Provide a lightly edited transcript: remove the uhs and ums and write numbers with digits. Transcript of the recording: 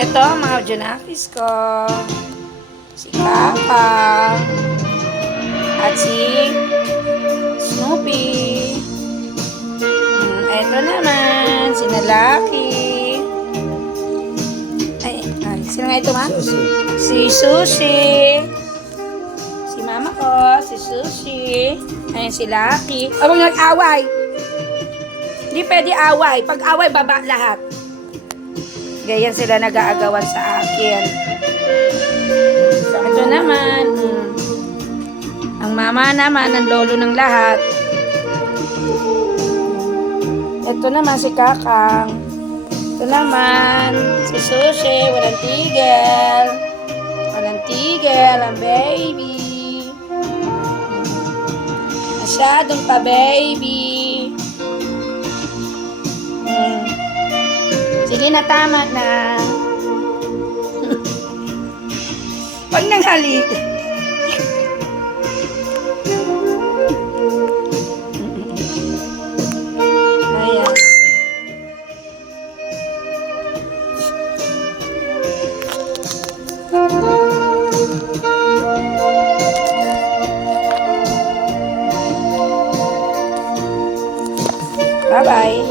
Ito, mga Junakis ko. Si Kaka. At si Snoopy. Ito naman, si Nalaki. Sino nga ito, ma? Susi. Si Sushi. Si mama ko, si Sushi. Ayan, si Lucky. Huwag nag-away. Hindi pwede away. Pag away, baba lahat. Ganyan sila nag-aagawan sa akin. Ito naman. Ang mama naman, ang lolo ng lahat. Ito naman si Kakang. Ito naman si Sushi. Walang tigil. Walang tigil ang baby. Masyadong pa baby. Sige na, tama na. Pag nanghalik. Ayan. Bye-bye.